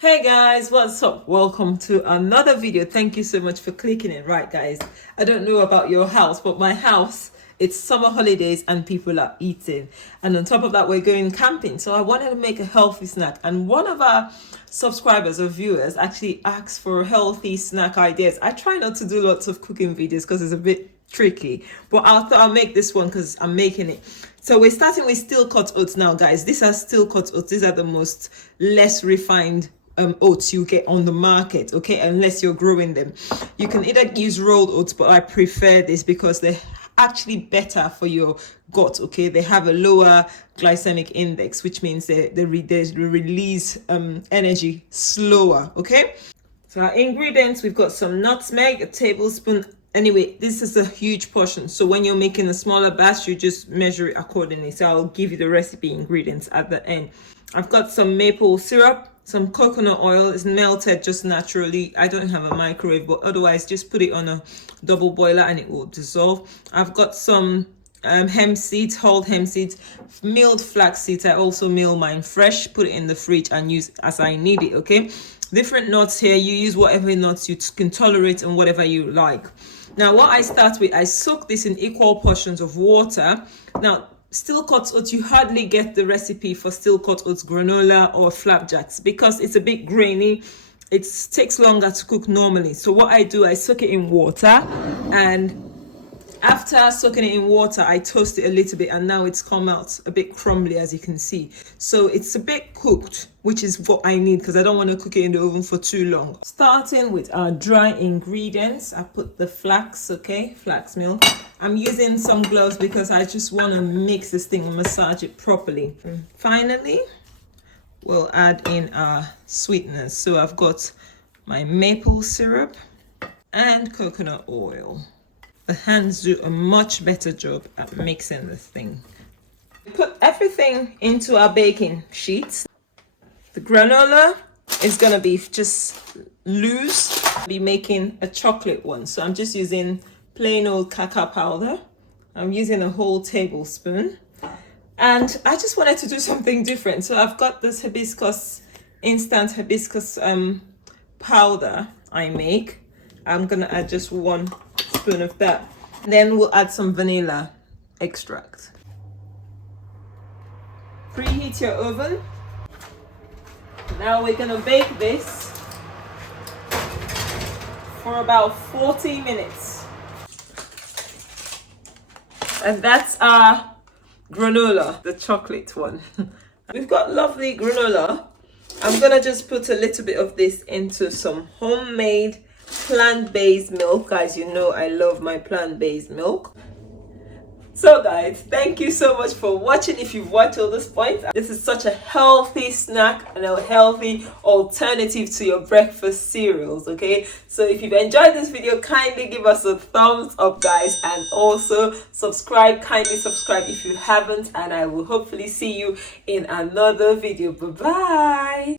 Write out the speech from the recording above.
Hey guys, what's up? Welcome to another video. Thank you so much for clicking it. Right guys, I don't know about your house, but my house, it's summer holidays and people are eating, and on top of that we're going camping. So I wanted to make a healthy snack, and one of our subscribers or viewers actually asked for healthy snack ideas. I try not to do lots of cooking videos because it's a bit tricky, but I thought I'll make this one because I'm making it. So we're starting with steel cut oats now, guys. These are steel cut oats. These are the most less refined oats you get on the market, okay, unless you're growing them. You can either use rolled oats, but I prefer this because they're actually better for your gut, okay. They have a lower glycemic index, which means they release energy slower, okay. So our ingredients, we've got some nutmeg, a tablespoon. Anyway, this is a huge portion, so when you're making a smaller batch, you just measure it accordingly. So I'll give you the recipe ingredients at the end. I've got some maple syrup, some coconut oil. Is melted just naturally. I don't have a microwave, but otherwise just put it on a double boiler and it will dissolve. I've got some hemp seeds, whole hemp seeds, milled flax seeds. I also mill mine fresh, put it in the fridge and use as I need it, okay. Different nuts here, you use whatever nuts you can tolerate and whatever you like. Now what I start with, I soak this in equal portions of water. Now steel cut oats, you hardly get the recipe for steel cut oats granola or flapjacks because it's a bit grainy. It takes longer to cook normally. So what I do, I soak it in water, and after soaking it in water, I toast it a little bit, and now it's come out a bit crumbly, as you can see. So it's a bit cooked, which is what I need because I don't want to cook it in the oven for too long. Starting with our dry ingredients, I put the flax, okay, flax milk. I'm using some gloves because I just want to mix this thing and massage it properly. And finally, we'll add in our sweeteners. So I've got my maple syrup and coconut oil. The hands do a much better job at mixing this thing. Put everything into our baking sheets. The granola is going to be just loose. I'll be making a chocolate one. So I'm just using plain old cacao powder. I'm using a whole tablespoon. And I just wanted to do something different. So I've got this instant hibiscus powder I make. I'm going to add just 1 spoon of that. Then we'll add some vanilla extract. Preheat your oven. Now we're going to bake this for about 40 minutes. And that's our granola, the chocolate one. We've got lovely granola. I'm going to just put a little bit of this into some homemade plant-based milk. Guys, you know I love my plant-based milk. So guys, thank you so much for watching. If you've watched till this point, this is such a healthy snack and a healthy alternative to your breakfast cereals, okay. So if you've enjoyed this video, kindly give us a thumbs up, guys, and also subscribe. Kindly subscribe if you haven't, and I will hopefully see you in another video. Bye bye.